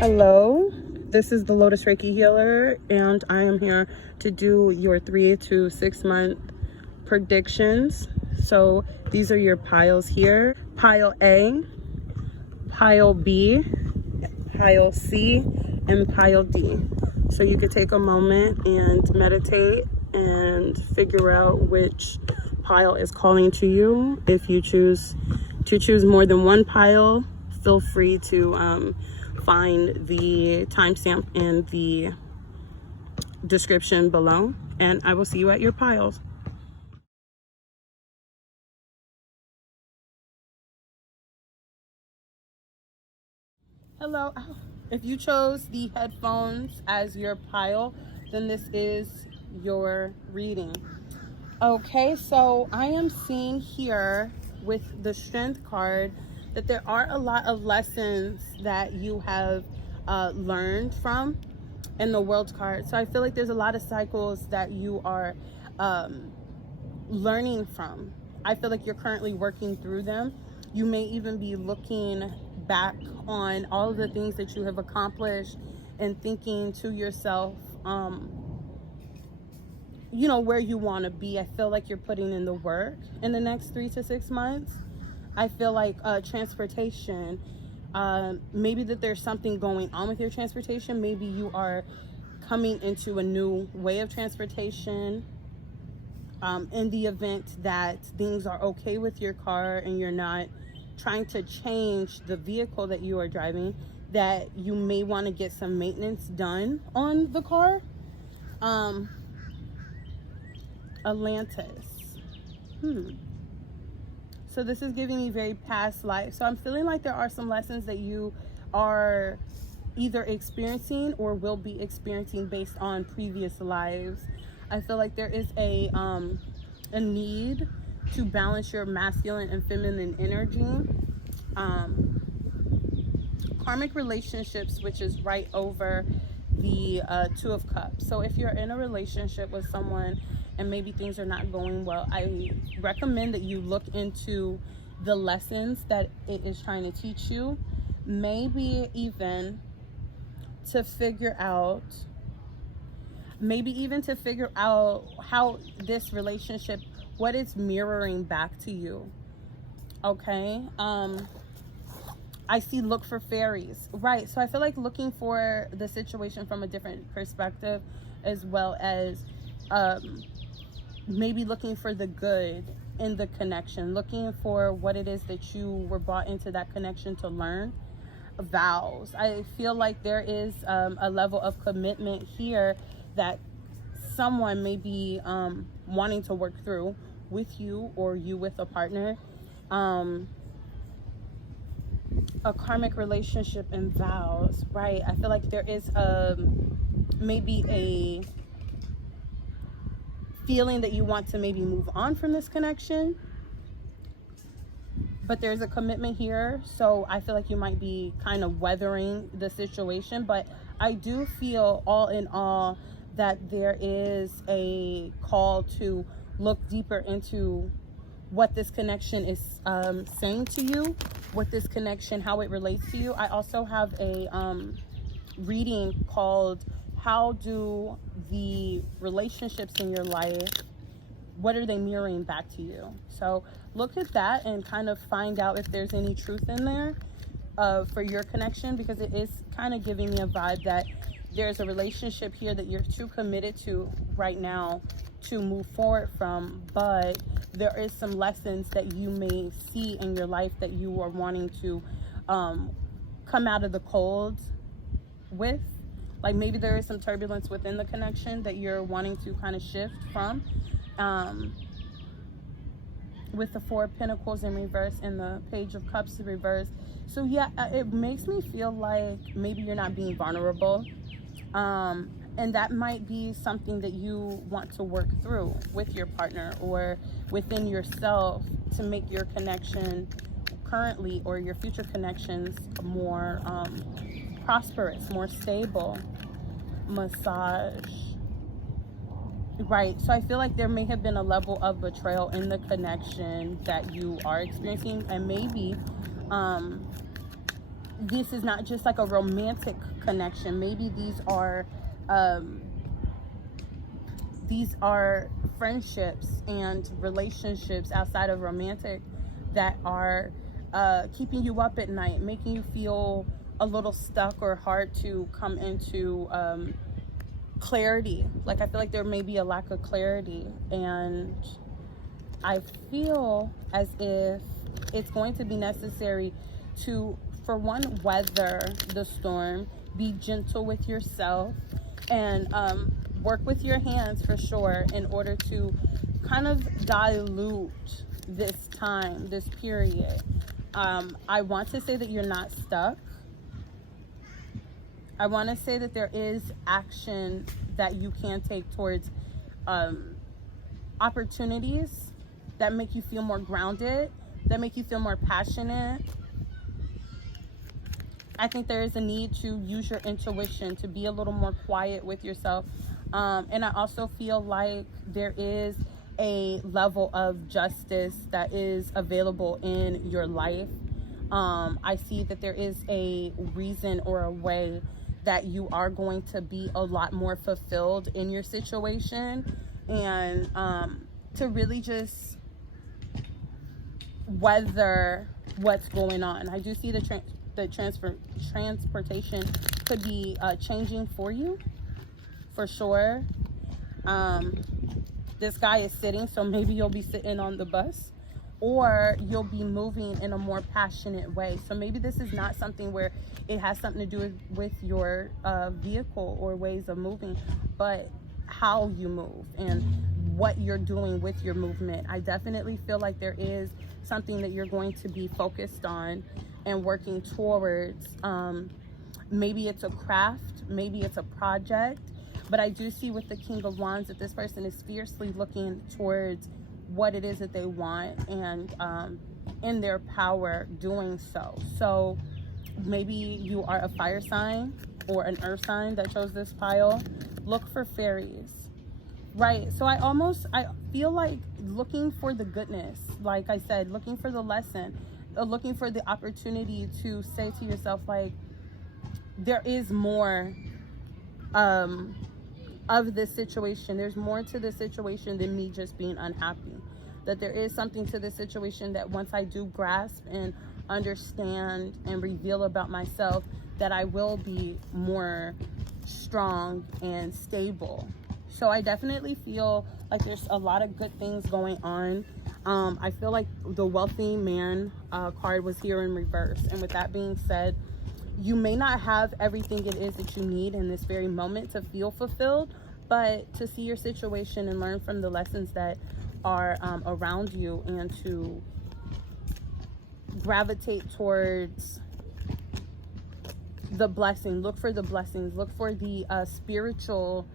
Hello, this is the Lotus Reiki Healer, and I am here to do your 3 to 6 month predictions. So these are your piles here: pile A, pile B, pile C, and pile D. So you could take a moment and meditate and figure out which pile is calling to you. If you choose to choose more than one pile, feel free to find the timestamp in the description below, and I will see you at your piles. Hello. If you chose the headphones as your pile, then this is your reading. Okay, so I am seeing here with the Strength card that there are a lot of lessons that you have learned from in the World card. So I feel like there's a lot of cycles that you are learning from. I feel like you're currently working through them. You may even be looking back on all of the things that you have accomplished and thinking to yourself, you know, where you want to be. I feel like you're putting in the work in the next 3 to 6 months. I feel like transportation, maybe that there's something going on with your transportation. Maybe you are coming into a new way of transportation. In the event that things are okay with your car and you're not trying to change the vehicle that you are driving, that you may want to get some maintenance done on the car. Atlantis. So this is giving me very past life. So I'm feeling like there are some lessons that you are either experiencing or will be experiencing based on previous lives. I feel like there is a need to balance your masculine and feminine energy. Karmic relationships, which is right over the Two of Cups. So if you're in a relationship with someone and maybe things are not going well, I recommend that you look into the lessons that it is trying to teach you. Maybe even to figure out how this relationship, what it's mirroring back to you. Okay. I see look for fairies. Right. So I feel like looking for the situation from a different perspective, as well as maybe looking for the good in the connection, looking for what it is that you were brought into that connection to learn. Vows. I feel like there is a level of commitment here that someone may be wanting to work through with you, or you with a partner. A karmic relationship and vows, right? I feel like there is maybe a feeling that you want to maybe move on from this connection, but there's a commitment here. So I feel like you might be kind of weathering the situation, but I do feel all in all that there is a call to look deeper into what this connection is saying to you, what this connection, how it relates to you. I also have a reading called How Do the Relationships in Your Life, what are they mirroring back to you? So look at that and kind of find out if there's any truth in there for your connection, because it is kind of giving me a vibe that there's a relationship here that you're too committed to right now to move forward from, but there is some lessons that you may see in your life that you are wanting to come out of the cold with. Like maybe there is some turbulence within the connection that you're wanting to kind of shift from. With the Four of Pentacles in reverse and the Page of Cups in reverse. So yeah, it makes me feel like maybe you're not being vulnerable. And that might be something that you want to work through with your partner or within yourself to make your connection currently or your future connections more prosperous, more stable. Massage. Right. So I feel like there may have been a level of betrayal in the connection that you are experiencing, and maybe This is not just like a romantic connection. Maybe these are friendships and relationships outside of romantic that are keeping you up at night, making you feel a little stuck or hard to come into clarity. Like, I feel like there may be a lack of clarity, and I feel as if it's going to be necessary to, for one, weather the storm, be gentle with yourself, and work with your hands for sure in order to kind of dilute this time, this period. I want to say that you're not stuck. I want to say that there is action that you can take towards opportunities that make you feel more grounded, that make you feel more passionate. I think there is a need to use your intuition, to be a little more quiet with yourself. And I also feel like there is a level of justice that is available in your life. I see that there is a reason or a way that you are going to be a lot more fulfilled in your situation, and to really just weather what's going on. I do see the transportation could be changing for you, for sure. This guy is sitting, so maybe you'll be sitting on the bus, or you'll be moving in a more passionate way. So maybe this is not something where it has something to do with your vehicle or ways of moving, but how you move and what you're doing with your movement. I definitely feel like there is something that you're going to be focused on and working towards. Maybe it's a craft, maybe it's a project, but I do see with the King of Wands that this person is fiercely looking towards what it is that they want, and in their power doing so. So maybe you are a fire sign or an earth sign that chose this pile. Look for fairies, right? So I feel like looking for the goodness, like I said, looking for the lesson, looking for the opportunity to say to yourself, like, there is more of this situation. There's more to this situation than me just being unhappy. That there is something to this situation that once I do grasp and understand and reveal about myself, that I will be more strong and stable. So I definitely feel like there's a lot of good things going on. I feel like the wealthy man card was here in reverse. And with that being said, you may not have everything it is that you need in this very moment to feel fulfilled, but to see your situation and learn from the lessons that are around you, and to gravitate towards the blessing. Look for the blessings. Look for the spiritual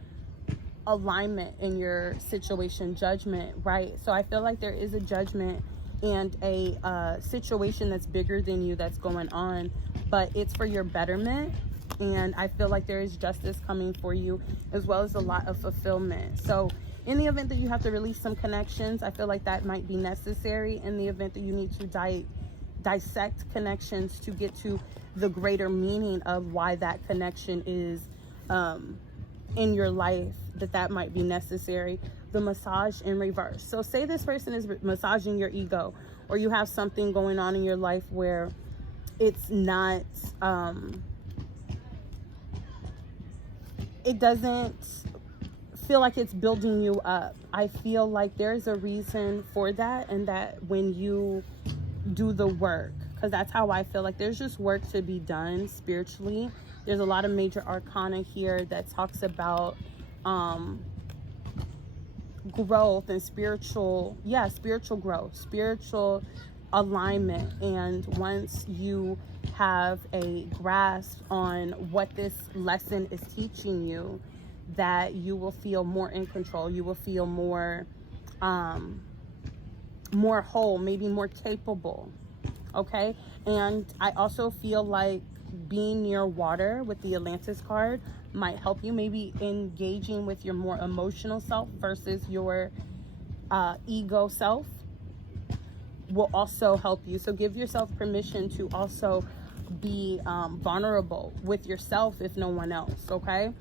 alignment in your situation. Judgment, right? So I feel like there is a judgment and a situation that's bigger than you that's going on, but it's for your betterment. And I feel like there is justice coming for you, as well as a lot of fulfillment. So in the event that you have to release some connections, I feel like that might be necessary. In the event that you need to dissect connections to get to the greater meaning of why that connection is in your life, that might be necessary. The massage in reverse. So say this person is massaging your ego, or you have something going on in your life where it's not, it doesn't feel like it's building you up. I feel like there's a reason for that, and that when you do the work, because that's how I feel like there's just work to be done spiritually. There's a lot of major arcana here that talks about growth and spiritual growth, spiritual alignment. And once you have a grasp on what this lesson is teaching you, that you will feel more in control. You will feel more more whole, maybe more capable. Okay. And I also feel like being near water with the Atlantis card might help you, maybe engaging with your more emotional self versus your ego self. will also help you. So give yourself permission to also be vulnerable with yourself, if no one else. Okay.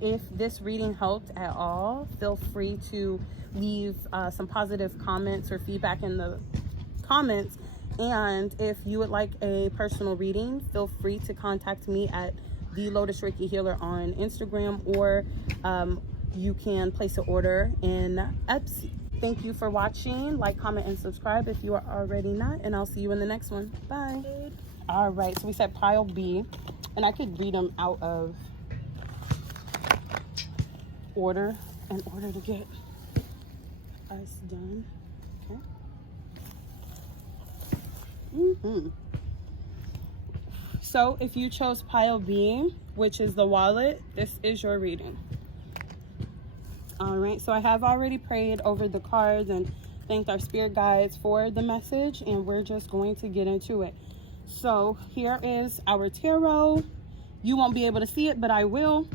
If this reading helped at all, feel free to leave some positive comments or feedback in the comments. And if you would like a personal reading, feel free to contact me at the Lotus Reiki Healer on Instagram, or you can place an order in Etsy. Thank you for watching. Like, comment, and subscribe if you are already not, and I'll see you in the next one. Bye. All right, so we said pile B, and I could read them out of order in order to get us done. Okay. So if you chose pile B, which is the wallet, this is your reading. All right, so I have already prayed over the cards and thanked our spirit guides for the message, and we're just going to get into it. So here is our tarot. You won't be able to see it, but I will.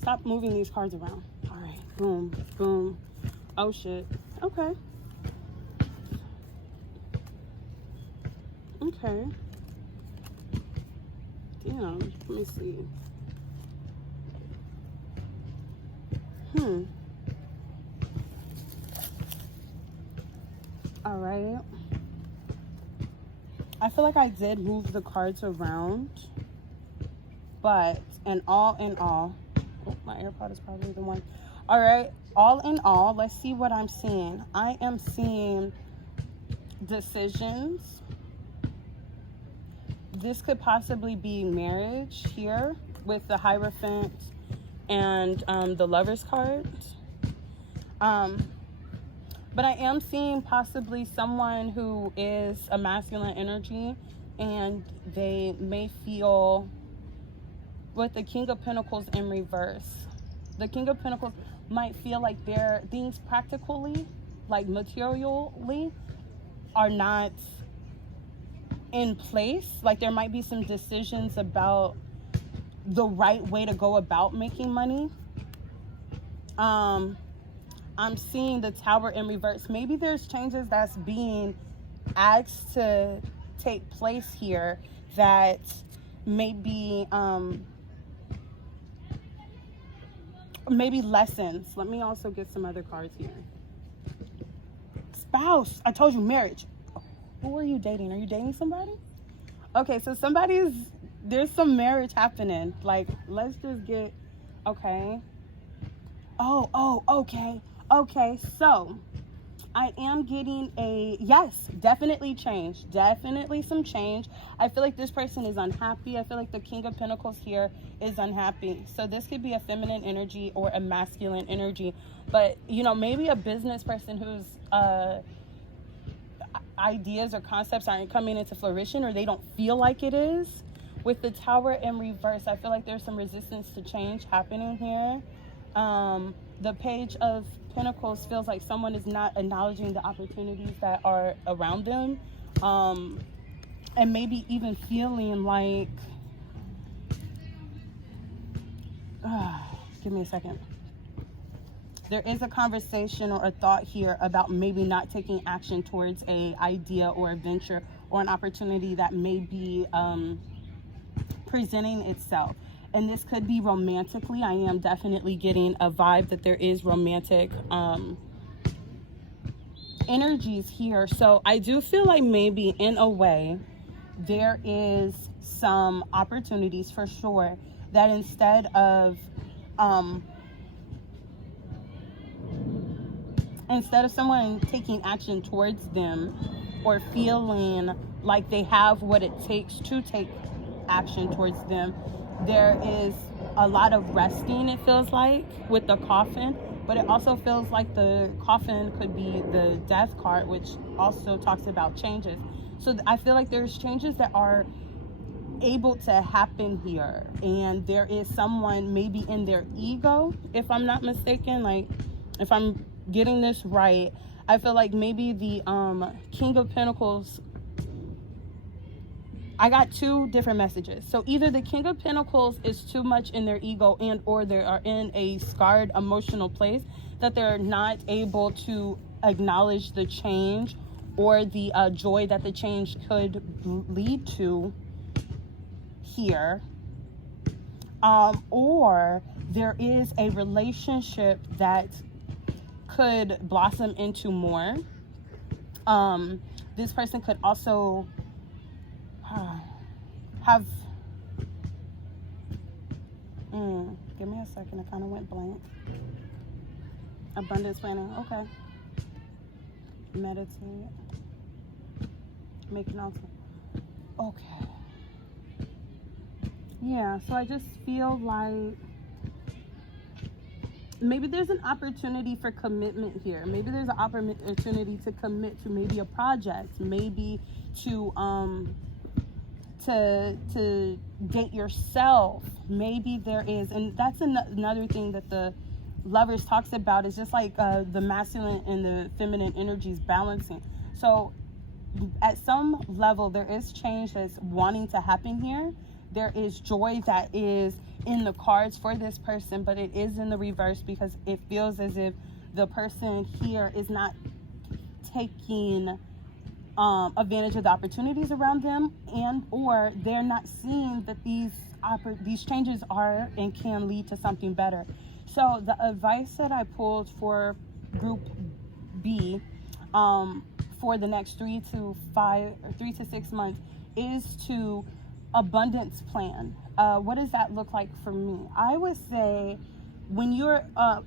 Stop moving these cards around. All right, boom, boom. Oh shit. Okay. Okay. Damn, let me see. All right. I feel like I did move the cards around, but in all, oh, my AirPod is probably the one. All right. All in all, let's see what I'm seeing. I am seeing decisions. This could possibly be marriage here with the Hierophant and the Lover's card. But I am seeing possibly someone who is a masculine energy, and they may feel with the King of Pentacles in reverse. The King of Pentacles might feel like their things practically, like materially, are not in place. Like there might be some decisions about the right way to go about making money. I'm seeing the Tower in reverse. Maybe there's changes that's being asked to take place here that may be maybe lessons. Let me also get some other cards here. Spouse. I told you marriage. Who are you dating? Are you dating somebody? Okay, so there's some marriage happening. Like, let's just get, okay. Okay, so I am getting yes, definitely change. Definitely some change. I feel like this person is unhappy. I feel like the King of Pentacles here is unhappy. So this could be a feminine energy or a masculine energy. But, you know, maybe a business person whose ideas or concepts aren't coming into fruition, or they don't feel like it is. With the Tower in reverse, I feel like there's some resistance to change happening here. The Page of Pentacles feels like someone is not acknowledging the opportunities that are around them, and maybe even feeling like give me a second. There is a conversation or a thought here about maybe not taking action towards a idea or a venture or an opportunity that may be presenting itself. And this could be romantically. I am definitely getting a vibe that there is romantic energies here. So I do feel like maybe in a way there is some opportunities for sure that instead of someone taking action towards them or feeling like they have what it takes to take action towards them, there is a lot of resting, it feels like, with the coffin. But it also feels like the coffin could be the death card, which also talks about changes. So I feel like there's changes that are able to happen here, and there is someone maybe in their ego, if I'm not mistaken, like if I'm getting this right, I feel like maybe the King of Pentacles, I got two different messages. So either the King of Pentacles is too much in their ego, and or they are in a scarred emotional place that they're not able to acknowledge the change or the joy that the change could lead to here. Or there is a relationship that could blossom into more. This person could also have, give me a second, it kind of went blank. Abundance planning, okay. Meditate. Make an announcement. Okay. Yeah, so I just feel like maybe there's an opportunity for commitment here. Maybe there's an opportunity to commit to maybe a project, maybe to date yourself. Maybe there is, and that's another thing that the Lovers talks about, is just like the masculine and the feminine energies balancing. So at some level there is change that's wanting to happen here. There is joy that is in the cards for this person, but it is in the reverse, because it feels as if the person here is not taking advantage of the opportunities around them, and or they're not seeing that these changes are and can lead to something better. So the advice that I pulled for group B for the next 3 to 6 months is to abundance plan. What does that look like for me? I would say, when you're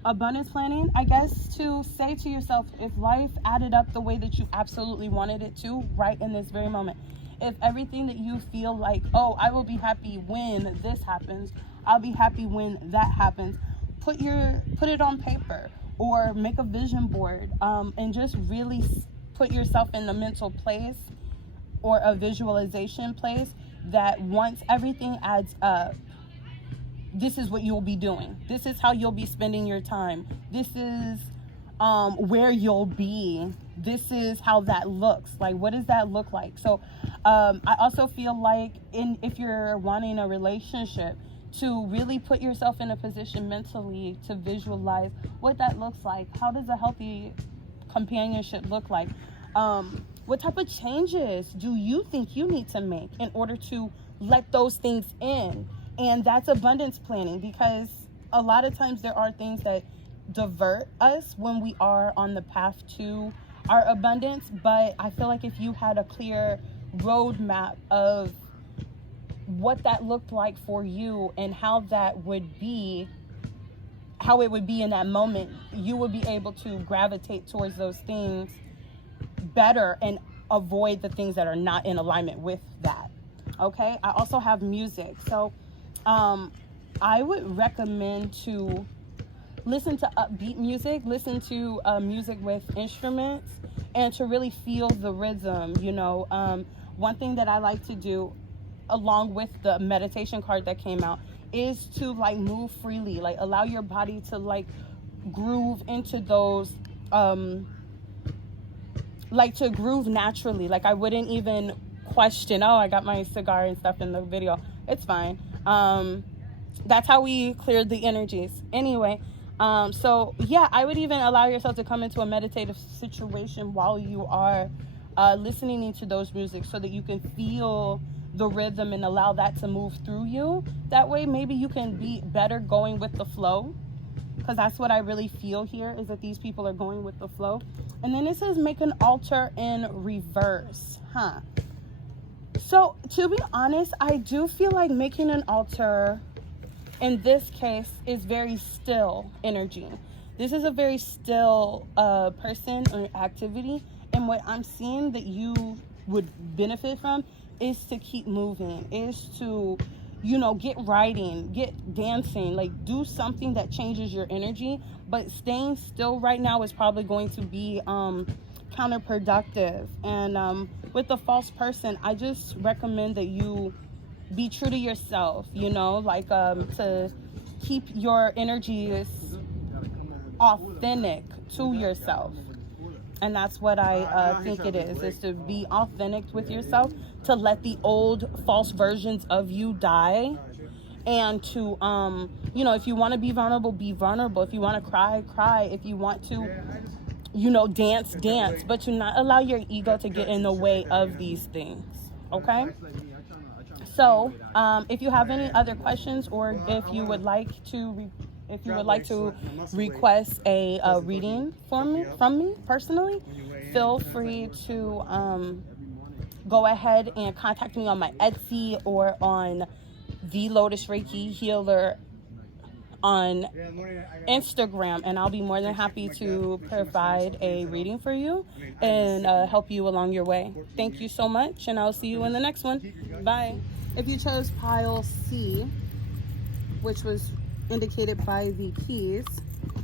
abundance planning, I guess to say to yourself, if life added up the way that you absolutely wanted it to right in this very moment, if everything that you feel like, oh, I will be happy when this happens, I'll be happy when that happens, put it on paper or make a vision board, and just really put yourself in the mental place or a visualization place that once everything adds up, this is what you'll be doing. This is how you'll be spending your time. This is where you'll be. This is how that looks. Like, what does that look like? So I also feel like if you're wanting a relationship, to really put yourself in a position mentally to visualize what that looks like. How does a healthy companionship look like? What type of changes do you think you need to make in order to let those things in? And that's abundance planning, because a lot of times there are things that divert us when we are on the path to our abundance. But I feel like if you had a clear roadmap of what that looked like for you and how it would be in that moment, you would be able to gravitate towards those things better and avoid the things that are not in alignment with that. Okay, I also have music. So I would recommend to listen to upbeat music, listen to music with instruments, and to really feel the rhythm. One thing that I like to do, along with the meditation card that came out, is to like move freely, like allow your body to like groove into those like to groove naturally. Like, I wouldn't even question, oh, I got my cigar and stuff in the video, it's fine. That's how we cleared the energies anyway. So yeah, I would even allow yourself to come into a meditative situation while you are listening to those music, so that you can feel the rhythm and allow that to move through you. That way maybe you can be better going with the flow, because that's what I really feel here, is that these people are going with the flow. And then it says make an altar in reverse. So to be honest, I do feel like making an altar in this case is very still energy. This is a very still person or activity, and what I'm seeing that you would benefit from is to keep moving, is to, get writing, get dancing, like do something that changes your energy. But staying still right now is probably going to be counterproductive. And with the false person, I just recommend that you be true to yourself, to keep your energies authentic to yourself. And that's what I think it is to be authentic with yourself, to let the old false versions of you die, and to, if you want to be vulnerable, be vulnerable. If you want to cry, cry. If you want to dance, but to not allow your ego to get in the way of these things. Okay? So, if you have any other questions, or if you would like to request a reading from me personally, feel free to go ahead and contact me on my Etsy or on the Lotus Reiki Healer on Instagram, and I'll be more than happy to provide a reading for you and help you along your way. Thank you so much, and I'll see you in the next one. Bye. If you chose pile C, which was indicated by the keys,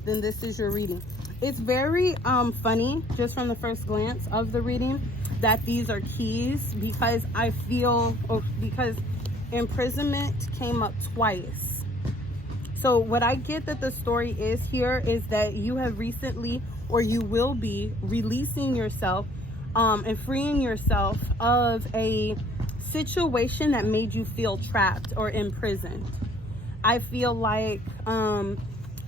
then this is your reading. It's very funny, just from the first glance of the reading, that these are keys, because because imprisonment came up twice. So what I get that the story is here is that you have recently, or you will be, releasing yourself and freeing yourself of a situation that made you feel trapped or imprisoned. I feel like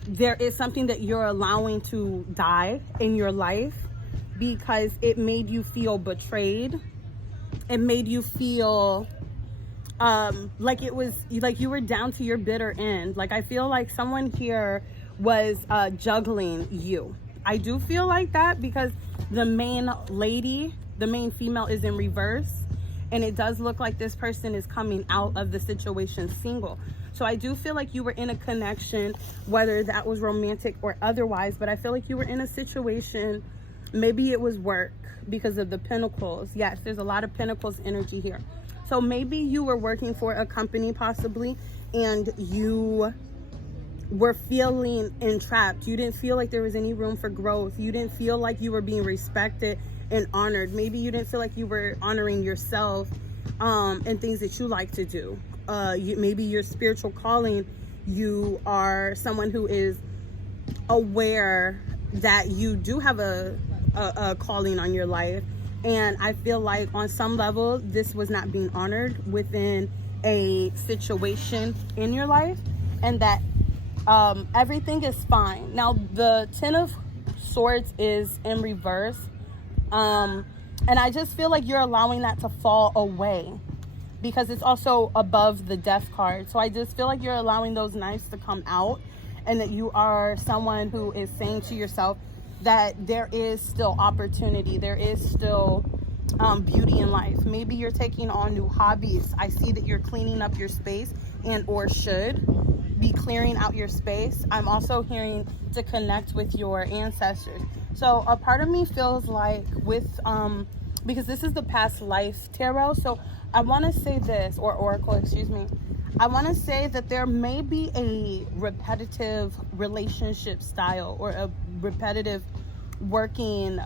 there is something that you're allowing to die in your life because it made you feel betrayed. It made you feel like it was like you were down to your bitter end. Like, I feel like someone here was juggling you. I do feel like that because the main female is in reverse, and it does look like this person is coming out of the situation single. So I do feel like you were in a connection, whether that was romantic or otherwise, but I feel like you were in a situation, maybe it was work because of the pentacles. Yes, there's a lot of pentacles energy here. So maybe you were working for a company possibly, and you were feeling entrapped. You didn't feel like there was any room for growth. You didn't feel like you were being respected and honored. Maybe you didn't feel like you were honoring yourself and things that you like to do. Maybe your spiritual calling, you are someone who is aware that you do have a calling on your life. And I feel like on some level, this was not being honored within a situation in your life, and that everything is fine. Now, the Ten of Swords is in reverse. And I just feel like you're allowing that to fall away because it's also above the Death card. So I just feel like you're allowing those knives to come out, and that you are someone who is saying to yourself that there is still opportunity. There is still beauty in life. Maybe you're taking on new hobbies. I see that you're cleaning up your space, and or should be clearing out your space. I'm also hearing to connect with your ancestors. So a part of me feels like with because this is the past life tarot, so I want to say this, or oracle, excuse me. I want to say that there may be a repetitive relationship style, or a repetitive working,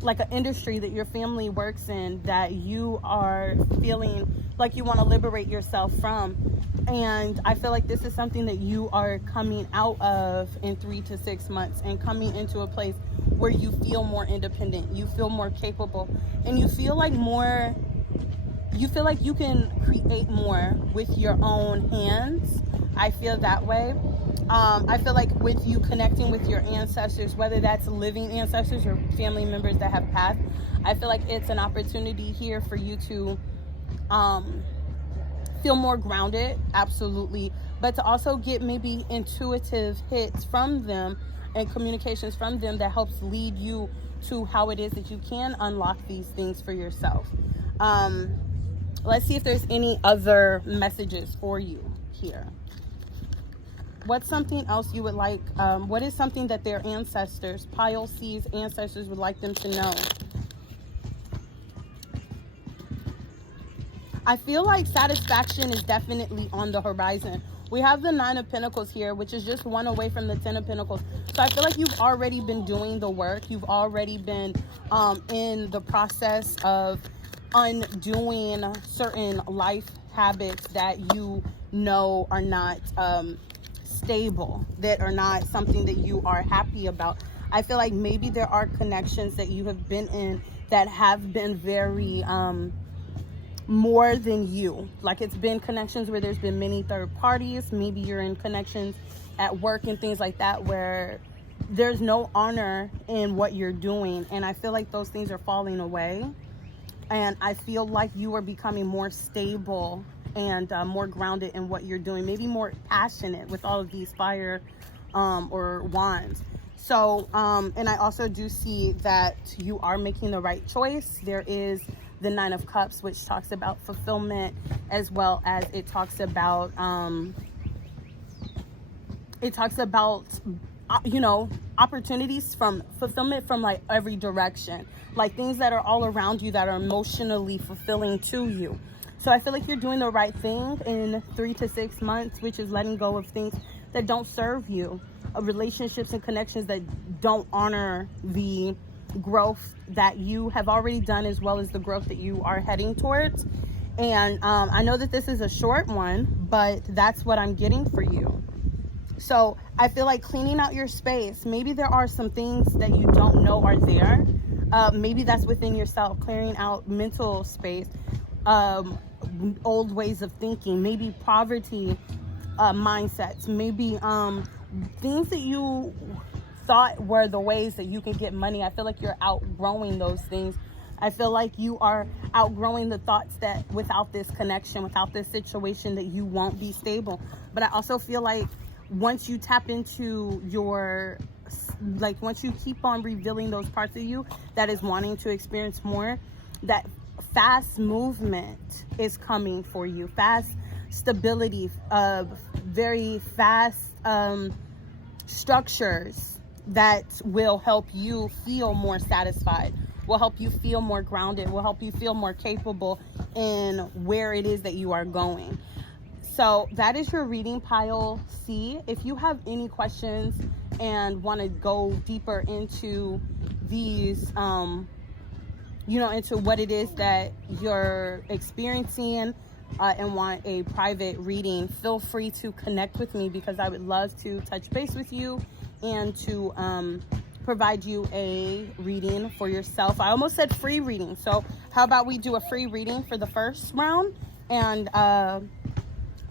like an industry that your family works in, that you are feeling like you want to liberate yourself from. And I feel like this is something that you are coming out of in 3 to 6 months, and coming into a place where you feel more independent, you feel more capable, and you feel like you can create more with your own hands. I feel that way. I feel like with you connecting with your ancestors, whether that's living ancestors or family members that have passed, I feel like it's an opportunity here for you to feel more grounded, absolutely, but to also get maybe intuitive hits from them and communications from them that helps lead you to how it is that you can unlock these things for yourself. Let's see if there's any other messages for you here. What's something else you would like? What is something that their ancestors, Pile C's ancestors, would like them to know? I feel like satisfaction is definitely on the horizon. We have the Nine of Pentacles here, which is just one away from the Ten of Pentacles. So I feel like you've already been doing the work. You've already been in the process of undoing certain life habits that you know are not stable, that are not something that you are happy about. I feel like maybe there are connections that you have been in that have been very more than you. Like, it's been connections where there's been many third parties. Maybe you're in connections at work and things like that where there's no honor in what you're doing. And I feel like those things are falling away. And I feel like you are becoming more stable and more grounded in what you're doing, maybe more passionate with all of these fire or wands. So, and I also do see that you are making the right choice. There is the Nine of Cups, which talks about fulfillment, as well as it talks about, you know, opportunities from fulfillment from like every direction, like things that are all around you that are emotionally fulfilling to you. So I feel like you're doing the right thing in 3 to 6 months, which is letting go of things that don't serve you, relationships and connections that don't honor the growth that you have already done, as well as the growth that you are heading towards. And I know that this is a short one, but that's what I'm getting for you. So I feel like cleaning out your space. Maybe there are some things that you don't know are there. Maybe that's within yourself, clearing out mental space, old ways of thinking, maybe poverty mindsets, maybe things that you thought were the ways that you can get money. I feel like you're outgrowing those things. I feel like you are outgrowing the thoughts that without this connection, without this situation, that you won't be stable. But I also feel like once you tap into your, like once you keep on revealing those parts of you that is wanting to experience more, that fast movement is coming for you. Fast stability, very fast structures that will help you feel more satisfied, will help you feel more grounded, will help you feel more capable in where it is that you are going. So that is your reading, pile C. If you have any questions and want to go deeper into these, you know, into what it is that you're experiencing and want a private reading, feel free to connect with me, because I would love to touch base with you and to provide you a reading for yourself. I almost said free reading. So how about we do a free reading for the first round, and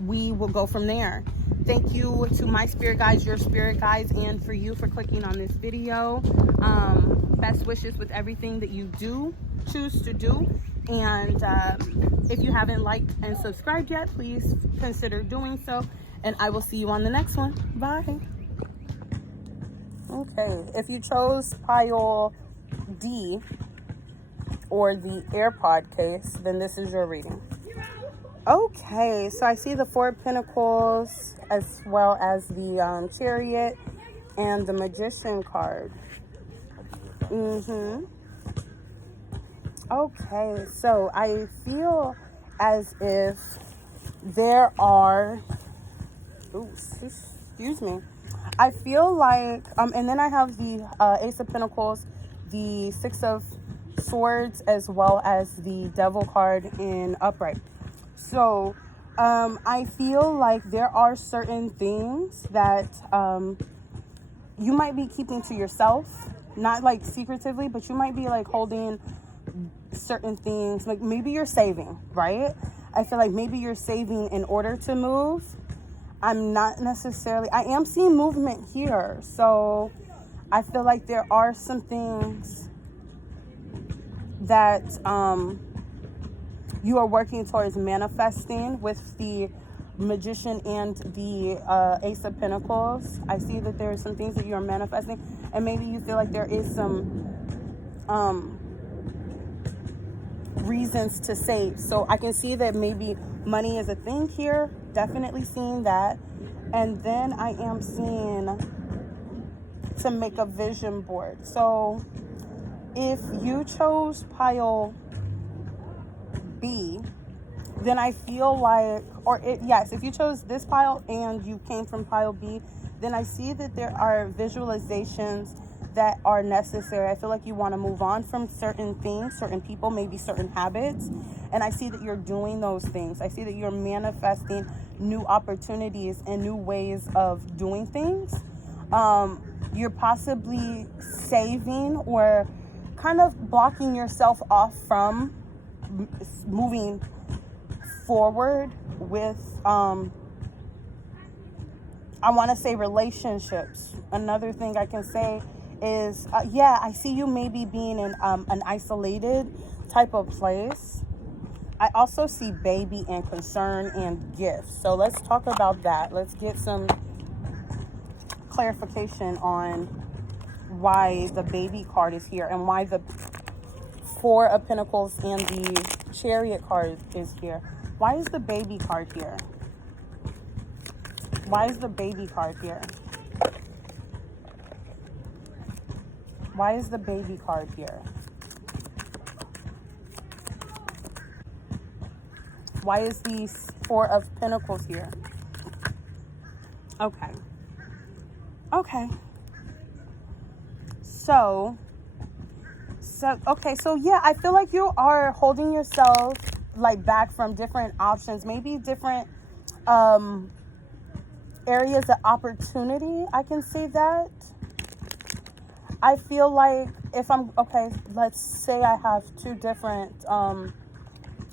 we will go from there. Thank you to my spirit guides, your spirit guides, and for you for clicking on this video. Best wishes with everything that you do choose to do. And if you haven't liked and subscribed yet, please consider doing so. And I will see you on the next one. Bye. Okay, if you chose pile D or the AirPod case, then this is your reading. Okay, so I see the Four of Pentacles, as well as the Chariot and the Magician card. Okay, so I feel as if there are, excuse me. I feel like, and then I have the Ace of Pentacles, the Six of Swords, as well as the Devil card in upright. So I feel like there are certain things that you might be keeping to yourself, not like secretively, but you might be like holding certain things. Like maybe you're saving, right? I feel like maybe you're saving in order to move. I'm not necessarily, I am seeing movement here. So I feel like there are some things that you are working towards manifesting with the Magician and the Ace of Pentacles. I see that there are some things that you are manifesting, and maybe you feel like there is some reasons to save. So I can see that maybe money is a thing here, definitely seeing that. And then I am seeing to make a vision board. So if you chose pile B, then I feel like, yes, if you chose this pile and you came from pile B, then I see that there are visualizations that are necessary. I feel like you want to move on from certain things, certain people, maybe certain habits. And I see that you're doing those things. I see that you're manifesting new opportunities and new ways of doing things. You're possibly saving or kind of blocking yourself off from moving forward with I want to say relationships. Another thing I can say is, yeah, I see you maybe being in an isolated type of place. I also see baby and concern and gifts. So let's talk about that. Let's get some clarification on why the baby card is here and why the Four of Pentacles and the Chariot card is here. Why is the baby card here? Why is the baby card here? Why is the baby card here? Why is the Four of Pentacles here? Okay. Okay. So yeah, I feel like you are holding yourself like back from different options, maybe different areas of opportunity. I can say that. I feel like if I'm okay, let's say I have two different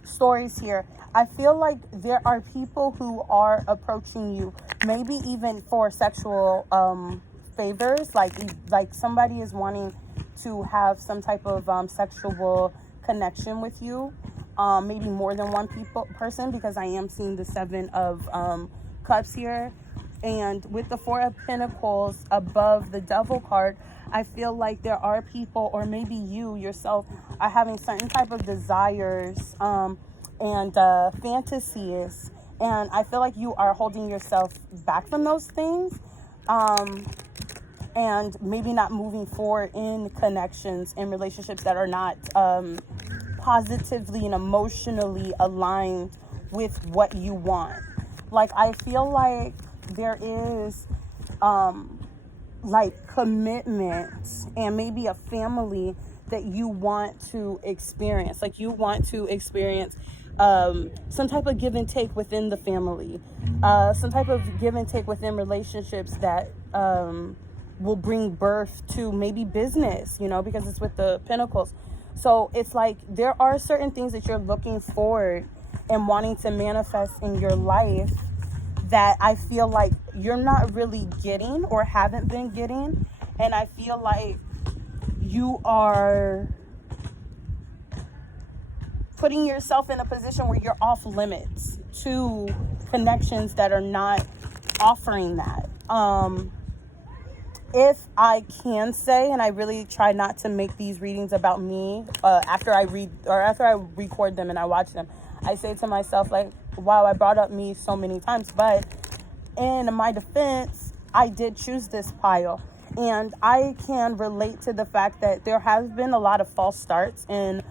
stories here. I feel like there are people who are approaching you, maybe even for sexual favors, like somebody is wanting to have some type of sexual connection with you, maybe more than one person, because I am seeing the Seven of Cups here. And with the Four of Pentacles above the Devil card, I feel like there are people, or maybe you yourself, are having certain type of desires and fantasies. And I feel like you are holding yourself back from those things. And maybe not moving forward in connections and relationships that are not positively and emotionally aligned with what you want. Like, I feel like there is like commitment and maybe a family that you want to experience. Like, you want to experience some type of give and take within the family, some type of give and take within relationships that will bring birth to maybe business, you know, because it's with the Pentacles. So it's like there are certain things that you're looking forward and wanting to manifest in your life that I feel like you're not really getting or haven't been getting. And I feel like you are putting yourself in a position where you're off limits to connections that are not offering that. If I can say, and I really try not to make these readings about me after I read or after I record them and I watch them, I say to myself, like, wow, I brought up me so many times, but in my defense, I did choose this pile. And I can relate to the fact that there has been a lot of false starts in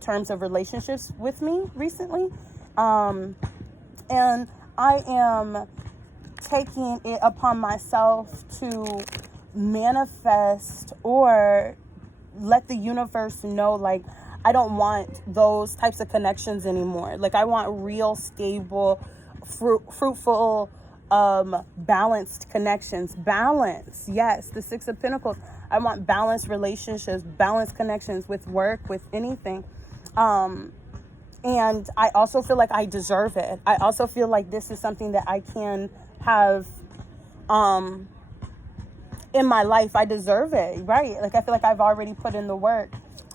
terms of relationships with me recently. And I am taking it upon myself to manifest or let the universe know, like, I don't want those types of connections anymore. Like, I want real, stable, fruitful, balanced connections. Balance, yes, the Six of Pentacles. I want balanced relationships, balanced connections with work, with anything. And I also feel like I deserve it. I also feel like this is something that I can have in my life. I deserve it, right? Like, I feel like I've already put in the work.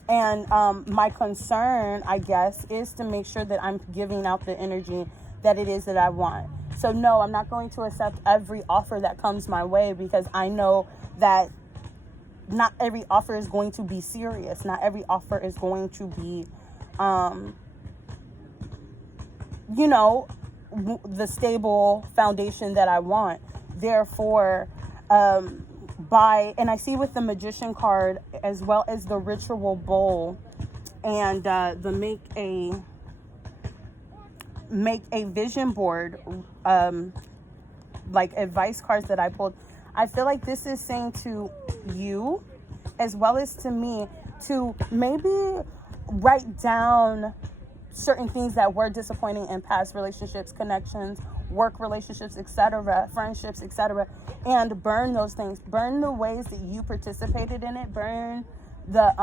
And my concern, I guess, is to make sure that I'm giving out the energy that it is that I want. So no, I'm not going to accept every offer that comes my way, because I know that not every offer is going to be serious. Not every offer is going to be, you know, the stable foundation that I want. Therefore, and I see with the Magician card, as well as the Ritual Bowl and the make a vision board, like advice cards that I pulled, I feel like this is saying to you, as well as to me, to maybe write down certain things that were disappointing in past relationships, connections, work relationships, etc., friendships, etc., and burn those things. Burn the ways that you participated in it. Burn the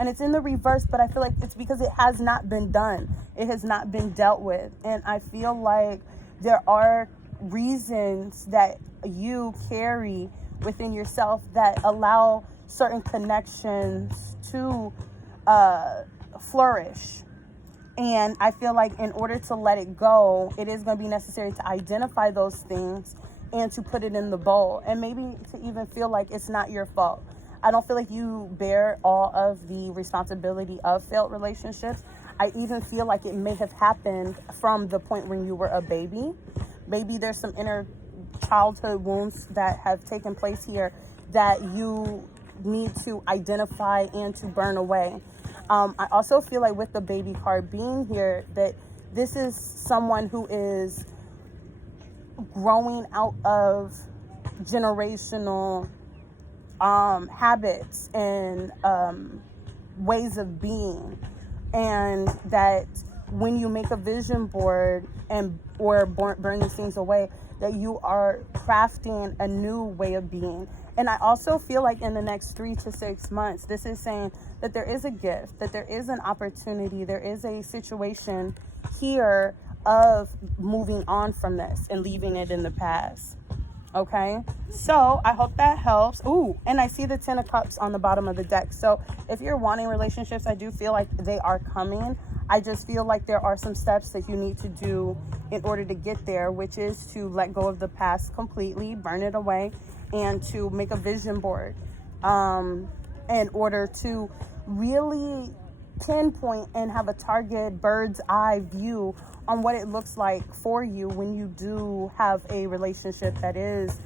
and it's in the reverse, but I feel like it's because it has not been done. It has not been dealt with. And I feel like there are reasons that you carry within yourself that allow certain connections to flourish. And I feel like in order to let it go, it is going to be necessary to identify those things and to put it in the bowl, and maybe to even feel like it's not your fault. I don't feel like you bear all of the responsibility of failed relationships. I even feel like it may have happened from the point when you were a baby. Maybe there's some inner childhood wounds that have taken place here that you need to identify and to burn away. I also feel like with the baby card being here, that this is someone who is growing out of generational habits and ways of being, and that when you make a vision board or burn these things away, that you are crafting a new way of being. And I also feel like in the next 3 to 6 months, this is saying that there is a gift, that there is an opportunity, there is a situation here of moving on from this and leaving it in the past. Okay, so I hope that helps. Ooh, and I see the 10 of Cups on the bottom of the deck. So if you're wanting relationships, I do feel like they are coming. I just feel like there are some steps that you need to do in order to get there, which is to let go of the past completely, burn it away, and to make a vision board in order to really pinpoint and have a target bird's eye view on what it looks like for you when you do have a relationship that is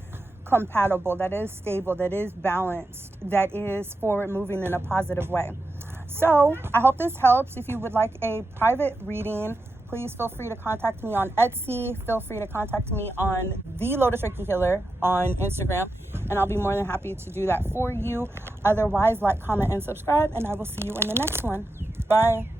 compatible, that is stable, that is balanced, that is forward moving in a positive way. So I hope this helps. If you would like a private reading, please feel free to contact me on Etsy. Feel free to contact me on The Lotus Reiki Healer on Instagram, and I'll be more than happy to do that for you. Otherwise, like, comment, and subscribe, and I will see you in the next one. Bye.